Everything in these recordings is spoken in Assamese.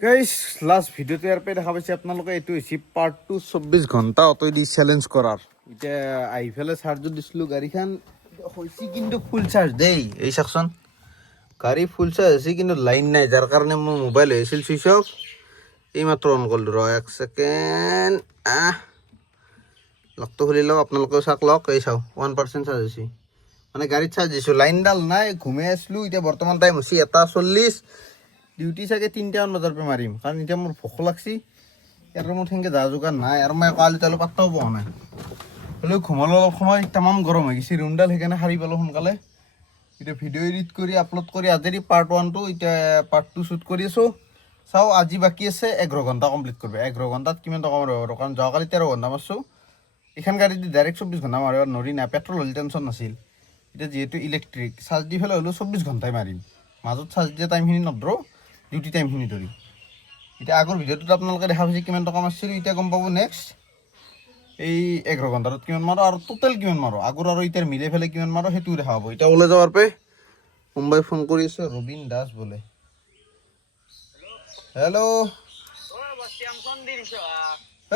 গাইস লাষ্ট ভিডিওতে ইয়াৰ পৰা দেখা পাইছে আপোনালোকে এইটো হৈছে পাৰ্ট 2 24 ঘণ্টা অটো দি চেলেঞ্জ কৰাৰ এতিয়া আহি ফেলে চাৰ্জত দিছিলোঁ গাড়ীখন হৈছে কিন্তু ফুল চাৰ্জ দেই এই চাকচোন গাড়ী ফুল চাৰ্জ হৈছে কিন্তু লাইন নাই যাৰ কাৰণে মোৰ মোবাইল হৈছিল চুইচ অফ এই মাত্ৰ অন কৰিলোঁ ৰ এক ছেকেণ্ড লকটো খুলি লওক আপোনালোকেও চাওক লওক এই চাওক 1% চাৰ্জ হৈছে মানে গাড়ীত চাৰ্জ দিছোঁ লাইনডাল নাই ঘুমাই আছিলোঁ এতিয়া বৰ্তমান টাইম হৈছে 1:40 ডিউটি চাগে 3টামান বজাৰ পৰা মাৰিম কাৰণ এতিয়া মোৰ ভোক লাগছি ইয়াৰ মোৰ সেনেকৈ যা যোগাৰ নাই আৰু মই কালি তালৈ পাত্তাও পোৱা নাই হ'লেও ঘুমালোঁ অলপ সময় তামাম গৰম হৈ গৈছে ৰুমডাল সেইকাৰণে সাৰি পালোঁ সোনকালে এতিয়া ভিডিঅ' এডিট কৰি আপলোড কৰি আজি পাৰ্ট 1টো এতিয়া পাৰ্ট 2 শ্বুট কৰি আছোঁ চাওঁ আজি বাকী আছে 11 ঘণ্টা কমপ্লিট কৰিব 11 ঘণ্টাত কিমান টকা মাৰিব পাৰোঁ কাৰণ যোৱাকালি 13 ঘণ্টা মাৰছোঁ এইখন গাড়ী দি ডাইৰেক্ট 24 ঘণ্টা মাৰিব নৰি নাই পেট্ৰল হ'লে টেনশ্যন নাছিল এতিয়া যিহেতু ইলেক্ট্ৰিক চাৰ্জ দি পেলাই হ'লেও 24 ঘণ্টাই মাৰিম মাজত চাৰ্জ দিয়া টাইমখিনি নধৰোঁ ডিউটি টাইমখিনি ধৰি এতিয়া আগৰ ভিডিঅ'টোত আপোনালোকে দেখা পাইছে কিমান টকা মাৰিছিলোঁ এতিয়া গম পাব নেক্সট এই 11 ঘণ্টাত কিমান মাৰোঁ আৰু টোটেল কিমান মাৰোঁ আগৰ আৰু এতিয়া মিলাই পেলাই কিমান মাৰোঁ সেইটোও দেখা পাব এতিয়া ওলাই যাৱাৰ পে মুম্বাই ফোন কৰি আছে ৰবীন দাস বোলে হেল্ল'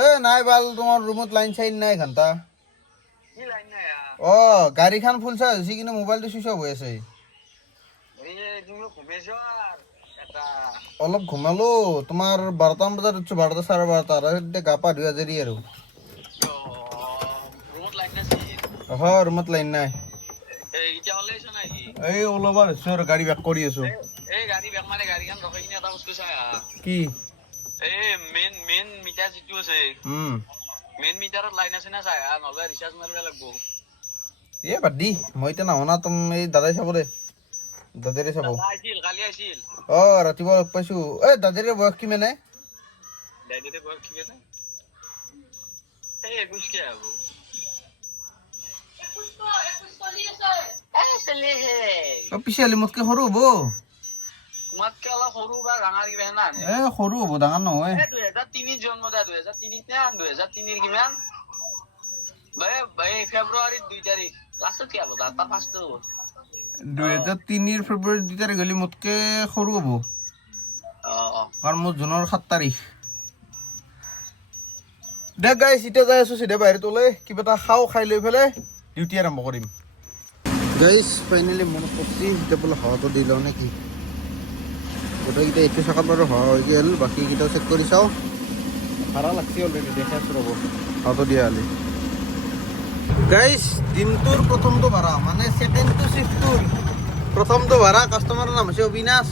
এই নাই ভাল তোমাৰ ৰুমত লাইন চাইন নাই ঘণ্টা অঁ গাড়ীখন ফুল চাৰ্জ হৈছে কিন্তু মোবাইলটো চুইচ অফ হৈ আছে অলপ ঘুমালো তোমাৰ 12টামান বজাত উঠিছোঁ 12টা 12:30 আৰু এতিয়া গা পা ধুই আজৰি আৰু হয় ৰুমত লাইন নাই এই ওলাব আছোঁ আৰু গাড়ী বেক কৰি আছোঁ কি এই বাদ দি মই এতিয়া নাহো না তুমি এই দাদাই চাব দে দাদাৰে চাব অঁ ৰাতিপুৱা লগ পাইছোঁ এই দাদাৰে বয়স কিমানে পিছে মোতকে সৰু হ'ব সৰু হ'ব ডাঙৰ নহয় 2003 জন্ম 2003 কিমান ফেব্ৰুৱাৰীত 2 তাৰিখ লাষ্টত কি হ'ব তাৰ ফাৰ্ষ্টটো 2003 ফেব্ৰুৱাৰী 2 তাৰিখ হ'লে মোতকে সৰু হ'ব কাৰণ মোৰ জুনৰ 7 তাৰিখ দে গাইছ এতিয়া যাই আছোঁ চিধা বাহিৰত ওলাই কিবা এটা খাই লৈ পেলাই ডিউটি আৰম্ভ কৰিম গাইছ ফাইনেলি মনত পৰছি এতিয়া বোলে হাৱাটো দি লওঁ নে কি গোটেইকেইটা এইটো চাকাত বাৰু হাৱা হৈ গ'ল বাকীকেইটাও চেক কৰি চাওঁ ভাড়া লাগছি অলৰেডি দেখাই আছোঁ ৰ'ব হাৱাটো দিয়া হ'লে গাইছ দিনটোৰ প্ৰথমটো ভাড়া মানে ছেকেণ্ডটো চিফ্টটোৰ প্ৰথমটো ভাড়া কাষ্টমাৰৰ নাম হৈছে অবিনাশ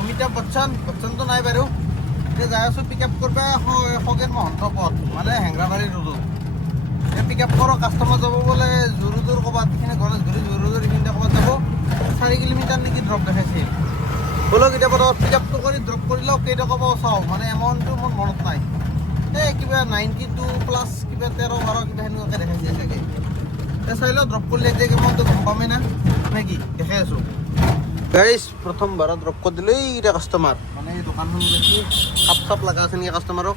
অমিতাভ বচ্চনটো নাই বাৰু এতিয়া যাই আছোঁ পিক আপ কৰিব খগেন মহন্ত পথ মানে হেংৰাবাৰী ৰোডত এতিয়া পিক আপ কৰোঁ কাষ্টমাৰ যাব বোলে জুৰুদুৰ ক'ৰবাত এইখিনি গণেশগুৰি জুৰুদুৰ এইখিনিতে ক'ৰবাত যাব 4 কিলোমিটাৰ নেকি ড্ৰপ দেখাইছিল বোলো কেতিয়াবা পিক আপটো কৰি ড্ৰপ কৰি লওক কেইটকা পাওঁ চাওঁ মানে এমাউণ্টটো মোৰ মনত নাই এই কিবা 92 প্লাছ কিবা 13-12 কিবা সেনেকুৱাকৈ দেখাইছে চাগে এতিয়া চাই লওঁ ড্ৰপ কৰিলে এতিয়া এমাউণ্টটো গম পামেই না নে কি দেখাই আছোঁ গাইছ প্ৰথম ভাড়া ড্ৰপ কৰি দিলোঁ এইকেইটা কাষ্টমাৰ মানে এই দোকানখন বেছি খাপ লগা আছে নেকি কাষ্টমাৰক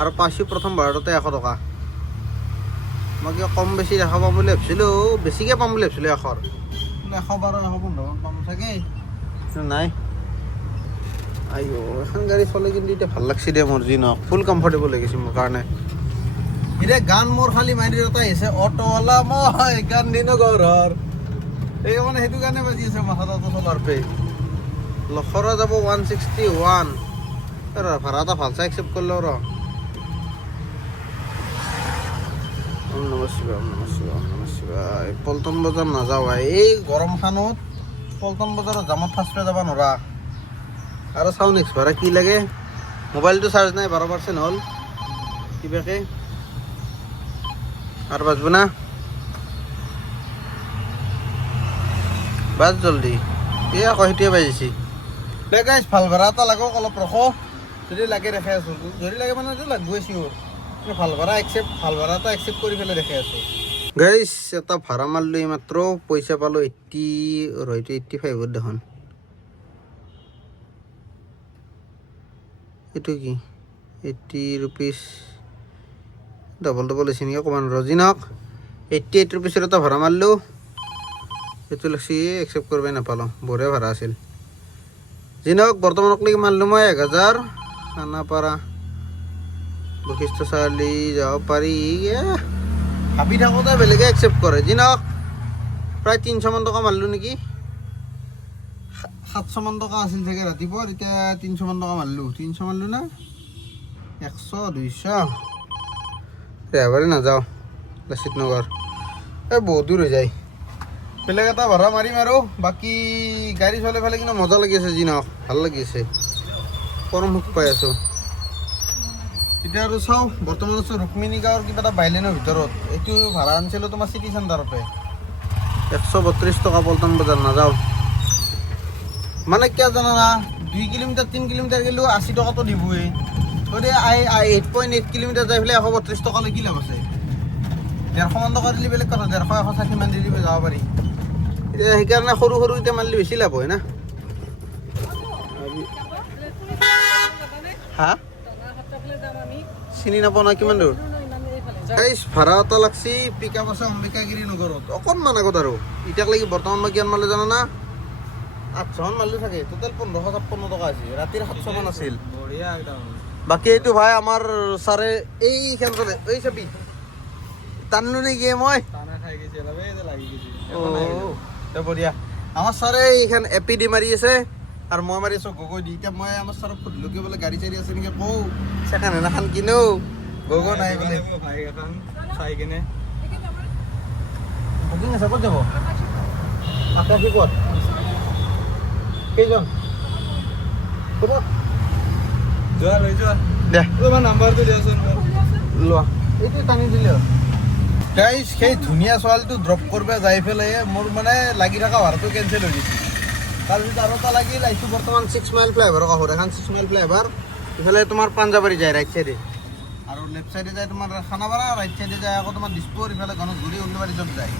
আৰু পাইছোঁ প্ৰথম ভাড়াটোতে 100 টকা মই কিবা কম বেছি দেখা পাম বুলি ভাবিছিলোঁ বেছিকৈ পাম বুলি ভাবিছিলোঁ 100 112 115 পাম চাগে নাই আইঅ এখন গাড়ী চলে কিন্তু এতিয়া ভাল লাগছে দে মোৰ যি নহওক ফুল কমফৰ্টেবল হৈ গৈছে মোৰ কাৰণে এতিয়া গান মোৰ খালি মাইণ্ডত এটা আহিছে অটোৱালা মই গান্ধীনগৰৰ এই মানে সেইটো কাৰণে বাজি আছে মাথাটো চলাৰ পে লখৰা যাব 161 ভাড়া এটা ভাল চাই একচেপ্ট কৰিলোঁ ৰ নম শিৱায় পল্টন বজাৰ নাযাওঁ এই গৰমখনত পল্টন বজাৰত জামত ফাৰ্ষ্ট যাব নোৱাৰা আৰু চাওঁ নেক্সট ভাড়া কি লাগে মোবাইলটো চাৰ্জ নাই 12% হ'ল কিবাকে আৰু বাজব না বাজ জলদি এই আকৌ সেইটোৱে বাজিছে দে গাইছ ভাল ভাড়া এটা লাগক অলপ ৰখো যদি লাগে দেখাই আছোঁ যদি লাগে মানে লাগবই চিয়'ৰ ভাল ভাড়া এটা একচেপ্ট কৰি পেলাই দেখাই আছোঁ গাইছ এটা ভাড়া মাৰিলোঁ এইমাত্ৰ পইচা পালোঁ 85 দেখোন এইটো কি 80 rupees ডাবল হৈছে নেকি অকণমান ৰজি নহওক 88 rupees এটা ভাড়া মাৰিলোঁ সেইটো লাগছি একচেপ্ট কৰিবই নাপালোঁ বঢ়িয়া ভাড়া আছিল যি নহওক বৰ্তমানলৈকে মাৰিলোঁ মই 1000 খানাপাৰা বশিষ্ঠ চাৰিআলি যাব পাৰি ভাবি থাকোঁতে বেলেগে একচেপ্ট কৰে যি নহওক প্ৰায় 300 মান টকা মাৰিলোঁ নেকি 700 মান টকা আছিল চাগে ৰাতিপুৱা এতিয়া 300 মান টকা মাৰিলোঁ না 100 200 এবাৰে নাযাওঁ লাচিত নগৰ বহুত দূৰ হৈ যায় বেলেগ এটা ভাড়া মাৰিম আৰু বাকী গাড়ী চলাই পেলাই কিন্তু মজা লাগি আছে যি নহওক ভাল লাগি আছে পৰম সুখ পাই আছোঁ এতিয়া আৰু চাওঁ বৰ্তমান আছোঁ ৰুক্মিণী গাঁৱৰ কিবা এটা বাইলেনৰ ভিতৰত এইটো ভাড়া আনিছিলোঁ তোমাৰ চিটি চেণ্টাৰতে 132 টকা পল্টন বজাৰ নাযাওঁ মানে কিয় জানা না 2 কিলোমিটাৰ 3 কিলোমিটাৰ গ'লেও 80 টকাটো দিবই যদি 8.8 কিলোমিটাৰ যাই পেলাই 132 টকা লৈ কি লাভ আছে 150 মান টকা দিলে বেলেগ কথা 150 160 মান দি দিব যাব পাৰি এতিয়া সেইকাৰণে সৰু সৰু এতিয়া মাৰিলে বেছি লাভ হয় না হা চিনি নাপাওঁ না কিমান দূৰ গাইছ ভাড়া এটা লাগছি পিক আপ আছে অম্বিকাগিৰি নগৰত অকণমান আগত আৰু এতিয়ালৈকে বৰ্তমান মই কিমান মাৰিলোঁ জানা না 800 মান মাৰিলোঁ থাকে টোটেল 1556 টকা আছিল ৰাতিৰ 700 মান আছিল বঢ়িয়া একদম বাকী এইটো ভাই আমাৰ ছাৰে এইখান চলে এই চাবি টানলো নেকি মই বঢ়িয়া আমাৰ ছাৰে এইখান এপি দি মাৰি আছে আৰু মই মাৰি আছোঁ গগৈ দি এতিয়া মই আমাৰ ছাৰক সুধিলোঁ কি বোলে গাড়ী চাড়ী আছে নেকি কওঁ ছেকেণ্ড হেণ্ড এখন কিনো গগৈ নাই বোলে চাই কিনে বুকিং আছে ক'ত যাব আকাশী ক'ত কেইজন ক'ব যোৱা লৈ যোৱা দে তোমাৰ নাম্বাৰটো দিয়াচোন লোৱা এইটো টানি দিলে গাইজ সেই ধুনীয়া ছোৱালীটো ড্ৰপ কৰিব যাই পেলাই মোৰ মানে লাগি থকা ভাড়াটো কেঞ্চেল হৈ গৈছে তাৰপিছত আৰু এটা লাগিল এইটো বৰ্তমান 6 মাইল ফ্লাইঅভাৰ কাষত এখন 6 মাইল ফ্লাইঅভাৰ ইফালে তোমাৰ পাঞ্জাবাৰী যায় ৰাইট চাইডে আৰু লেফ্ট চাইডে যায় তোমাৰ খানাপাৰা ৰাইট চাইডে যায় আকৌ তোমাৰ দিছপুৰ ইফালে গণেশগুৰি উলুবাৰী চব যায়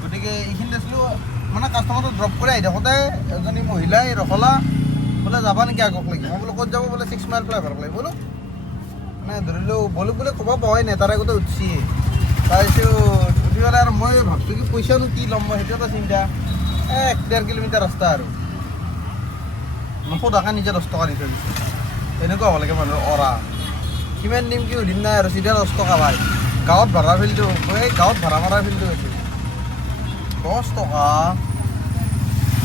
গতিকে এইখিনি আছিলোঁ মানে কাষ্টমাৰটো ড্ৰপ কৰি আহি থাকোঁতে এজনী মহিলাই ৰখলা বোলে যাবা নেকি আগক লাগি মই বোলো ক'ত যাব বোলে 6 মাইল ফ্লাইঅভাৰ লাগি বোলো মানে ধৰিলোঁ বলো বোলে ক'ব পোৱাই নাই তাৰ আগতে উঠছি তাৰপিছত উঠি পেলাই আৰু মই ভাবছোঁ কি পইচানো কি ল'ম মই সেইটো এটা চিন্তা 1.5 কিলোমিটাৰ ৰাস্তা আৰু মই সোধাকে নিজে 10 টকা দি থৈ দিছোঁ এনেকুৱা হ'ব লাগে মানুহৰ অৰা কিমান দিম কি সুধিম নাই আৰু চিধা 10 টকা ভাই গাঁৱত ভাড়া ফিল্ডটো এই গাঁৱত ভাড়া মাৰা ফিল্ডটো হৈছে 10 টকা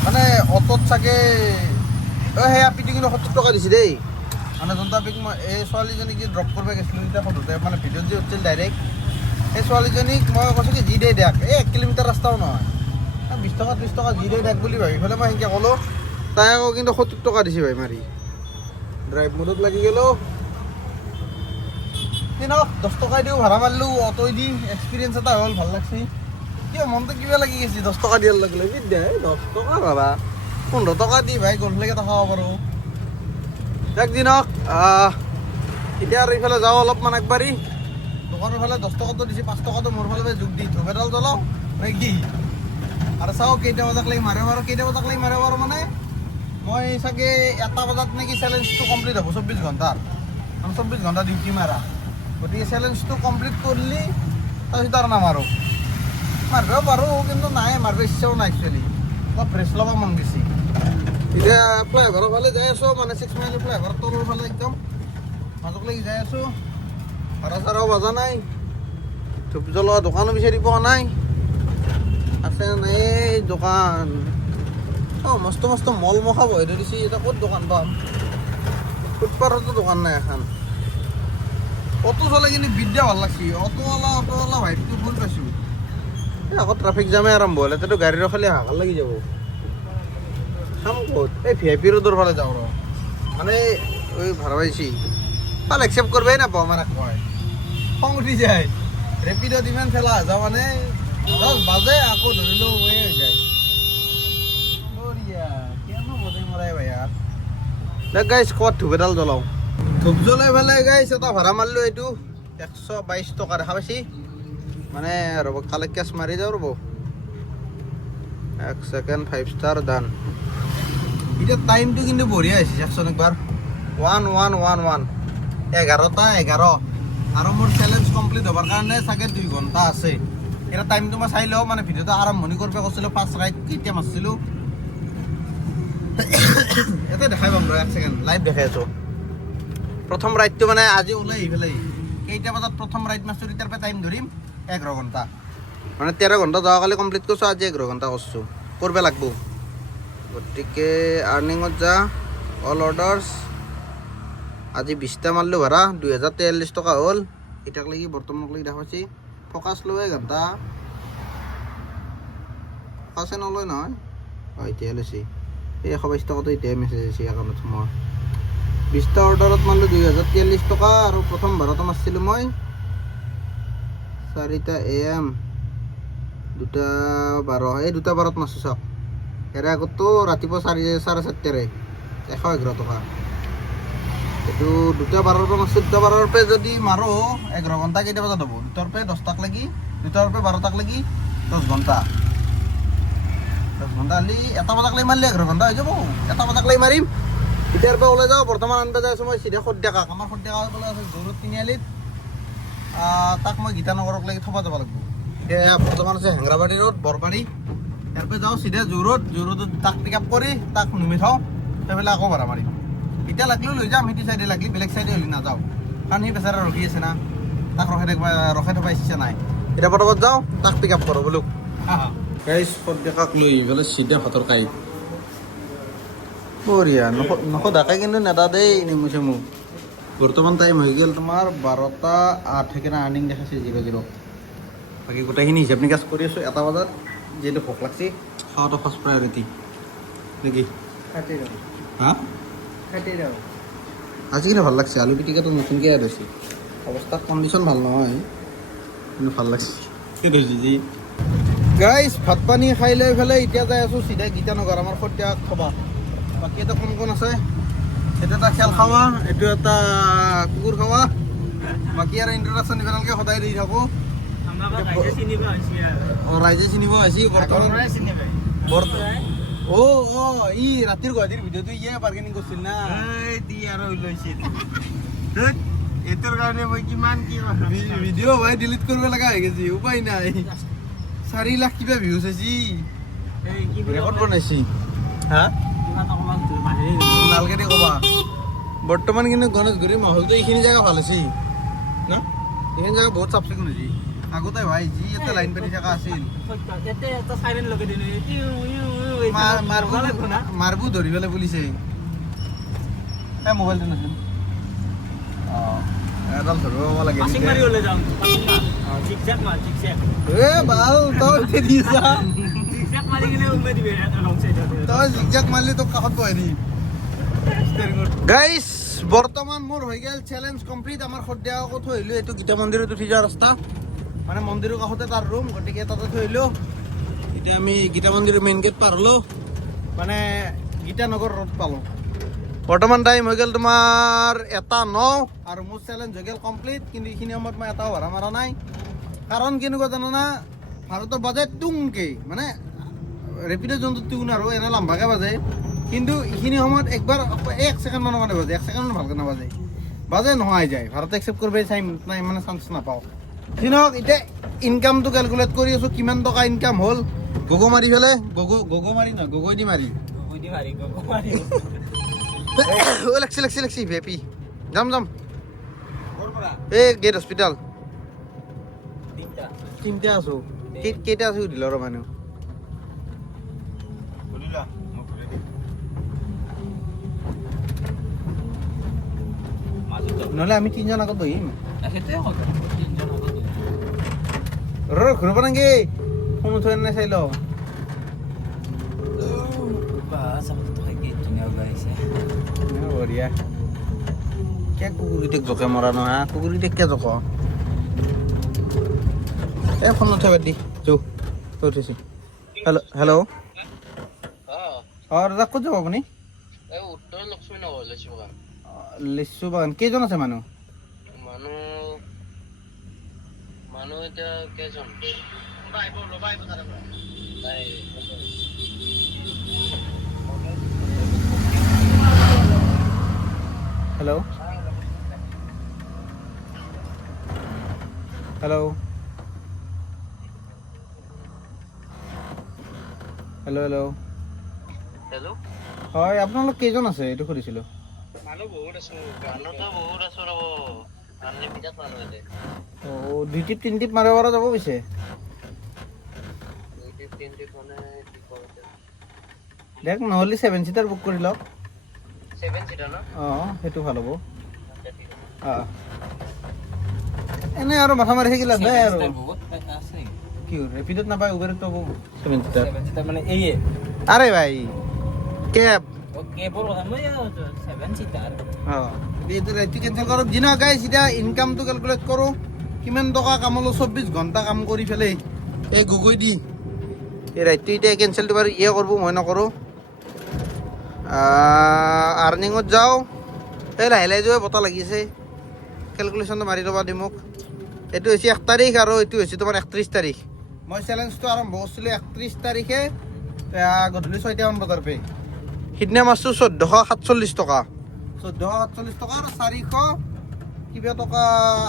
মানে অটোত চাগে সেই আপিটো কিন্তু 70 টকা দিছে দেই মানে যোনটো আপিক মই এই ছোৱালীজনীক যে ড্ৰপ কৰিব গৈছিলোঁ তেতিয়া সোধোতে মানে ভিডিঅ'ত যে উঠিছিল ডাইৰেক্ট সেই ছোৱালীজনীক মই কৈছোঁ কি যি দে দিয়ক 1 কিলোমিটাৰ ৰাস্তাও নহয় 20 টকা 30 টকা যি দে দিয়ক বুলি ভাবি পেলাই মই সেনেকৈ ক'লোঁ তাই আকৌ কিন্তু 70 টকা দিছে ভাই মাৰি ড্ৰাইভ মোডত লাগি গ'লোঁ কিন্তু 10 টকাই দিওঁ ভাড়া মাৰিলোঁ অ'টোই দি এক্সপিৰিয়েঞ্চ এটা হ'ল ভাল লাগছি কিয় মনটো কিবা লাগি গৈছে 10 টকা দিয়াৰ লগে লগে দে 10 টকা ভাড়া 15 টকা দি ভাই গধূলি এটা খাব পাৰোঁ একদিনক এতিয়া আৰু এইফালে যাওঁ অলপমান আগবাঢ়ি দোকানৰ ফালে 10 টকাটো দিছে 5 টকাটো মোৰ ফালে যোগ দি ধূপ এডাল জ্বলাওঁ নে কি আৰু চাওঁ কেইটা বজাক লাগি মাৰিব আৰু কেইটা বজাক লাগি মাৰিব আৰু মানে মই চাগে 1 বজাত নেকি চেলেঞ্জটো কমপ্লিট হ'ব 24 ঘণ্টাৰ 24 ঘণ্টা ডিউটি মাৰা গতিকে চেলেঞ্জটো কমপ্লিট কৰিলে তাৰপিছত আৰু নামাৰোঁ মাৰিব পাৰোঁ কিন্তু নাই মাৰিব ইচ্ছাও নাই একচুৱেলি অলপ ফ্ৰেছ ল'ব মন গৈছে এতিয়া ফ্লাইঅভাৰৰ ফালে যাই আছোঁ মানে 6 মাইল ফ্লাইঅভাৰ তলৰ ফালে একদম মাজক লাগি যাই আছোঁ ভাড়া চাড়াও বাজা নাই ধূপ জ্বলোৱা দোকানো বিচাৰি পোৱা নাই আছে নাই দোকান মস্ত মস্ত মল মখা বহি ধৰিছে এতিয়া ক'ত দোকান পাম ফুটপাথতো দোকান নাই এখন অটো চলাই কিন্তু বিদ্যা ভাল লাগছে অটোৱালা ভাইবটো ফুল পাইছোঁ এই আকৌ ট্ৰাফিক জামে আৰম্ভ হ'লে তাতো গাড়ী ৰখালে হাকাৰ লাগি যাব চাম ক'ত এই VIP ৰোডৰ ফালে যাওঁ ৰ মানে ওই ভাড়া পাইছি তাল একচেপ্ট কৰিবই নাপাওঁ আমাৰ কয় খং উঠি যায় ৰেপিডত ইমান ঠেলা যাওঁ মানে 10 বাজে আকৌ ধৰিলেও হৈ যায় বঢ়িয়া কেনো বজাই মৰাই ভাই ইয়াৰ দেখ গাইছ ক'ত ধূপ এডাল জ্বলাওঁ ধূপ জ্বলাই পেলাই গাইছ এটা ভাড়া মাৰিলোঁ এইটো 122 টকা দেখা পাইছি মানে ৰ'ব কালে কেছ মাৰি যাওঁ ৰ'ব 1 ছেকেণ্ড 5 ষ্টাৰ ডান এতিয়া টাইমটো কিন্তু বঢ়িয়া হৈছে চাওকচোন একবাৰ 1111 11টা 11 আৰু মোৰ চেলেঞ্জ কমপ্লিট হ'বৰ কাৰণে চাগে 2 ঘণ্টা আছে এতিয়া টাইমটো মই চাই লওঁ মানে ভিডিঅ'টো আৰম্ভণি কৰিব কৈছিলোঁ 5 ৰাইট কেতিয়া মাৰিছিলোঁ ইয়াতে দেখাই পাম ৰ 1 সেকেন্ড লাইভ দেখাই আছো প্ৰথম ৰাইডটো মানে আজি ওলাই আহিলে কেইটা বজাত প্ৰথম ৰাইড মাছটো তাৰ পৰা টাইম ধৰিম 11 ঘণ্টা মানে 13 ঘণ্টা যোৱাকালি কমপ্লিট কৰিছো আজি 11 ঘণ্টা কৰিছো কৰিব লাগিব গতিকে আৰ্নিঙত যা অল অৰ্ডাৰ্ছ আজি 20টা মাৰলো ভাড়া 2043 টকা হ'ল এটাক লাগি বৰ্তমানক লাগি দেখাইছি ফকাছ লৈ ঘণ্টা ফকাছে নলয় নহয় এতিয়া লৈছি এই 122 টকাটো এতিয়া মেছেজ আহিছে একাউণ্টত মই 20টা অৰ্ডাৰত মাৰলো 2043 টকা আৰু প্ৰথম ভাড়াটো মাৰছিলো মই 4টা AM 2:12 এই 2:12 মাৰছো চাওক এৰে আগতো ৰাতিপুৱা 4:30 111 টকা এইটো 2:12 পৰা মাৰছো 2:12 পৰা যদি মাৰো 11 ঘণ্টা কেইটা বজাত হ'ব 2টাৰ পৰা 10 টাক লাগি 2টাৰ পৰা 12 টাক লাগি 10 ঘণ্টা 10 ঘণ্টা হলি 1 বজাক লাগি মাৰলে 11 ঘণ্টা হৈ যাব 1 বজাক লাগি মাৰিম এতিয়াৰ পৰা ওলাই যাওঁ বৰ্তমান আনবা যাই আছোঁ মই চিধা সদ্যাকাক আমাৰ সদ্যাকাক বোলে আছে জৰুত তিনিআলিত তাক মই গীতানগৰক লাগি থবা যাব লাগিব এতিয়া বৰ্তমান আছে হেংৰাবাৰী ৰোড বৰবাৰী ইয়াৰ পৰা যাওঁ চিধা জৰুত তাক পিক আপ কৰি তাক নুমি থওঁ সেইফালে আকৌ ভাড়া মাৰিম এতিয়া লাগিলেও লৈ যাম সিটো চাইডে লাগলি বেলেগ চাইডে হ'লে নাযাওঁ কাৰণ সি বেচাৰা ৰখি আছে না তাক ৰখাই থবা ইচ্ছা নাই এতিয়া পটাপট যাওঁ তাক পিক আপ কৰোঁ বোলো গাইজ সদ্যাকাক লৈ এইফালে চিধা ভাতৰ কাঁহীত বঢ়িয়া নসদাকে কিন্তু নেদা দেই নেমু চেমু বৰ্তমান টাইম হৈ গ'ল তোমাৰ 12:08 সেইকাৰণে আৰ্নিং দেখাইছে 00 বাকী গোটেইখিনি হিচাপ নিকাচ কৰি আছোঁ 1 বজাত যিহেতু ভোক লাগছি খাওয়াটো ফাৰ্ষ্ট প্ৰায়ৰিটি নেকি হা আজি কিন্তু ভাল লাগছে আলু পিটিকাটো নতুনকৈ এড হৈছে অৱস্থা কণ্ডিশ্যন ভাল নহয় কিন্তু ভাল লাগছে সেইটো যি গাইজ ভাত পানী খাই লৈ পেলাই এতিয়া যাই আছোঁ চিধা গীতানগৰ আমাৰ সদ্যাক থবা বাকী এটা কোন আছে এইটো এটা খেল খাৱা এইটো এটা কুকুৰ খাৱা বাকী আৰু ইণ্ট্ৰডাকশ্যন ইমানকৈ সদায় দি থাকোঁ ৰাইজে চিনিব আহিছে ই ৰাতিৰ গুৱাহাটীৰ ভিডিঅ'টো ইয়ে বাৰ্গেনিং কৰিছিল না আৰু লৈছে এইটোৰ কাৰণে মই কিমান কি ভিডিঅ' ভাই ডিলিট কৰিব লগা হৈ গৈছে উপায় নাই 4 লাখ কিবা ভিউজ হৈছে ৰেকৰ্ড বনাইছি হা নালকে দি ক'বা বৰ্তমান কিন্তু গণেশগুৰি মাহলটো এইখিনি জেগা ভাল হৈছে না এইখিনি জেগা বহুত চাফ চিকুণ হৈছে আগতে ভাই যি এটা লাইন পাতি থকা আছিল মাৰবো ধৰি পেলাই পুলিচে মোবাইলটো নাছিল এডাল ধৰিব লাগে ভাল তই দিছা তই জিগজাক মাৰলি তোক কাষত বহাই দি গাইজ বৰ্তমান মোৰ হৈ গ'ল চেলেঞ্জ কমপ্লিট আমাৰ সদ্যাকত থৈ আহিলোঁ এইটো গীতা মন্দিৰত উঠি যোৱা ৰাস্তা মানে মন্দিৰৰ কাষতে তাৰ ৰুম গতিকে তাতে থৈ আহিলোঁ এতিয়া আমি গীতা মন্দিৰৰ মেইন গেট পাৰ হ'লোঁ মানে গীতানগৰ ৰোড পালোঁ বৰ্তমান টাইম হৈ গ'ল তোমাৰ 1:09 আৰু মোৰ চেলেঞ্জ হৈ গ'ল কমপ্লিট কিন্তু এইখিনি সময়ত মই এটাও ভাড়া মাৰা নাই কাৰণ কেনেকুৱা জানানা ভাৰতৰ বাজে টুংকে মানে ৰেপিডৰ যোনটো টিউন আৰু এনে লাম্বাকে বাজে কিন্তু এইখিনি সময়ত একবাৰ 1 ছেকেণ্ড মানৰ কাৰণে বাজে 1 ছেকেণ্ড ভালকৈ নাবাজে বাজে নোহোৱাই যায় ভাৰত একচেপ্ট কৰিব নাই মানে চান্স নাপাওঁ দিনক এতিয়া ইনকামটো কেলকুলেট কৰি আছোঁ কিমান টকা ইনকাম হ'ল গগৈ মাৰি ফেলে গগৈ মাৰি নহয় গগৈ দি মাৰি লাগছি ভেপি যাম এই গেট হস্পিটেল 3টা আছোঁ কেইটা আছোঁ সুধিলোঁ আৰু মানুহ নহ'লে আমি 3জন আগত বহিম ঘূৰিব নেকি ফোন উঠাই নাই চাই লওঁ বঢ়িয়া কিয় কুকুৰীটোক জোকে মৰা নহয় কুকুৰীটোক কিয় জোক এই ফোন উঠাই বাদ দি যৌ তই উঠিছি হেল্ল' দাদা ক'ত যাব আপুনি লিচু বাগান কেইজন আছে মানুহ এতিয়া কেইজন হেল্ল' হেল্ল' হেল্ল' হেল্ল' হয় আপোনালোক কেইজন আছে এইটো সুধিছিলোঁ মানুহতো বহুত আছো ৰ'ব আনলিমিটেড মানুহ ইয়াতে অঁ 2 টিপ 3 টিপ মাৰিব পৰা যাব পিছে 2 টিপ 3 টিপ মানে কি কওঁ এতিয়া দেখ নহ'লে 7 চিটাৰ বুক কৰি লওক 7 চিটাৰ ন অঁ সেইটো ভাল হ'ব আচ্ছা, ঠিক আছে। অঁ এনে আৰু মাথা মাৰি থাকিলে নাই আৰু বহুত আছে কি ৰেপিডত নাপায় উবেৰত পাব 7 চিটাৰ 7 সিটাৰ মানে এইয়ে আৰে ভাই কেব কেবৰ কথা মই 7 সিটাৰ অঁ এইটো ৰাতি কেঞ্চেল কৰক যি নহয় গাইছ এতিয়া ইনকামটো কেলকুলেট কৰোঁ কিমান টকা কামালোঁ 24 ঘণ্টা কাম কৰি পেলাই এই গগৈ দি এই ৰাইটো এতিয়া কেঞ্চেলটো বাৰু ইয়ে কৰিব মই নকৰোঁ আৰ্নিঙত যাওঁ এই লাহে লাহে যোৱা বতাহ লাগিছে কেলকুলেশ্যনটো মাৰি ল'বা দি মোক এইটো হৈছে 1 তাৰিখ আৰু এইটো হৈছে তোমাৰ 31 তাৰিখ মই চেলেঞ্জটো আৰম্ভ কৰিছিলোঁ 31 তাৰিখে গধূলি 6টামান বজাৰ পে সিদিনা মাছটো 1447 টকা 1447 টকা আৰু 400 কিবা টকা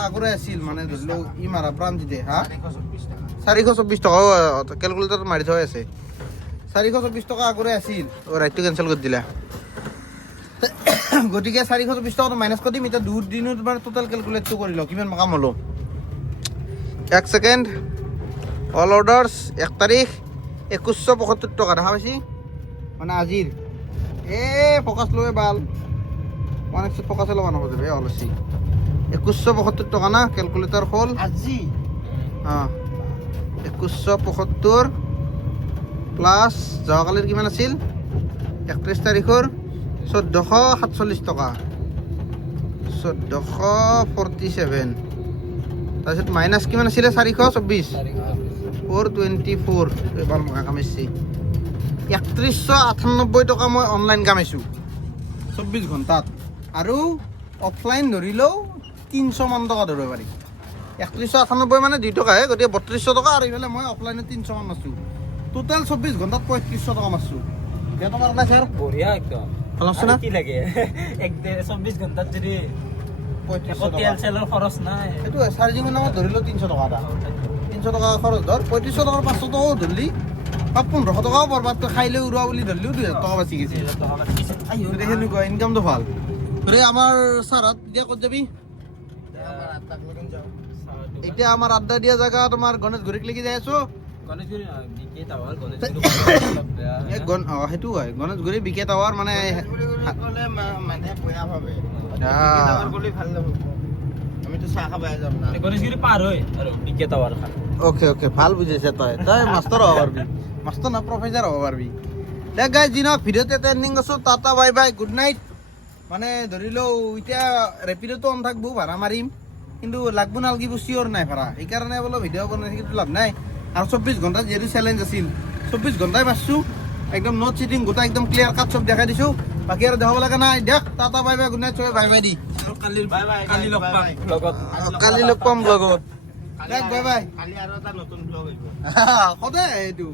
আগৰে আছিল মানে ধৰি লওক ই মাৰা প্ৰান্তিতে হা 424 টকা কেলকুলেটাৰত মাৰি থোৱা আছে 424 টকা আগৰে আছিল ৰাইটটো কেঞ্চেল কৰি দিলা গতিকে 424 টকাটো মাইনাছ কৰি দিম এতিয়া 2 দিনৰ তোমাৰ টোটেল কেলকুলেটটো কৰি লওঁ কিমান কাম হ'লো 1 ছেকেণ্ড অল অৰ্ডাৰ্ছ 1 তাৰিখ 2175 টকা দেখা পাইছি মানে আজিৰ ফকাছ লৈ বাল মানে ফকাছে ল'ব নাপাবি অলচি 2175 টকা না কেলকুলেটাৰ হ'ল আজি অঁ 2175 প্লাছ যোৱাকালিৰ কিমান আছিল 31 তাৰিখৰ 1447 টকা 1447 তাৰপিছত মাইনাছ কিমান আছিলে 424 424 এবাৰ মই কামাইছি 3198 টকা মই অনলাইন কামাইছোঁ 24 ঘণ্টাত আৰু অফলাইন ধৰিলেও 300 মান টকা ধৰিব পাৰি 3198 মানে 2 টকাহে গতিকে 3200 টকা আৰু এইফালে মই অফলাইনত 300 মান মাৰছোঁ টোটেল 24 ঘণ্টাত 3500 টকা মাৰছোঁ এতিয়া তোমাৰ নাই ছাৰ বঢ়িয়া একদম ভাল আছে না কি লাগে 24 ঘণ্টাত যদি 3500 তেল টকা চেলৰ খৰচ নাই সেইটো চাৰ্জিঙৰ নামত ধৰিলেও 300 টকা এটা 300 টকা খৰচ ধৰ 3500 টকাৰ 500 টকাও ধৰিলি বা 1500 টকাও বৰবাদ তই খাই লৈ উৰুৱা বুলি ধৰিলেও 2000 টকা বাচি গৈছে গতিকে সেনেকুৱা ইনকামটো ভাল গতিকে আমাৰ ছাৰহঁত এতিয়া ক'ত যাবি এতিয়া আমাৰ আড্ডা দিয়া জেগা তোমাৰ গণেশগুৰিক লাগি যাই আছো গণেশগুৰি বিকে টাৱাৰ সেইটো হয় গণেশগুৰি বিকে টাৱাৰ মানে মানুহে বেয়া ভাবে আহ। আমিতো চাহ খাব যাম না গণেশগুৰি পাৰ হৈ আৰু বিকে টাৱাৰ খান অ'কে ভাল বুজিছে তই মাষ্টৰ হ'ব পাৰিবি মাষ্টৰ না প্ৰফেচাৰ হ'ব পাৰিবি দে গাইজ যি নহওক ভিডিঅ'ত এটা এণ্ডিং আছোঁ tata bye bye good night মানে ধৰি লওঁ এতিয়া ৰেপিডতো অন থাকবো ভাড়া মাৰিম কিন্তু লাগব নালাগিব চিয়ৰ নাই ভাড়া সেইকাৰণে বোলো ভিডিঅ' বনাই থাকিটো লাভ নাই আৰু 24 ঘণ্টা যিহেতু চেলেঞ্জ আছিল 24 ঘণ্টাই মাৰছোঁ একদম নট চিটিং গোটা একদম ক্লিয়াৰ কাট চব দেখাই দিছোঁ বাকী আৰু দেখাব লগা নাই দেখ tata bye bye good night চবে বাই বাই দি কালি লগ পাম লগত কালি লগ পাম ব্লগত দেখ বাই বাই কালি আৰু এটা নতুন ব্লগ আহিব সদায় এইটো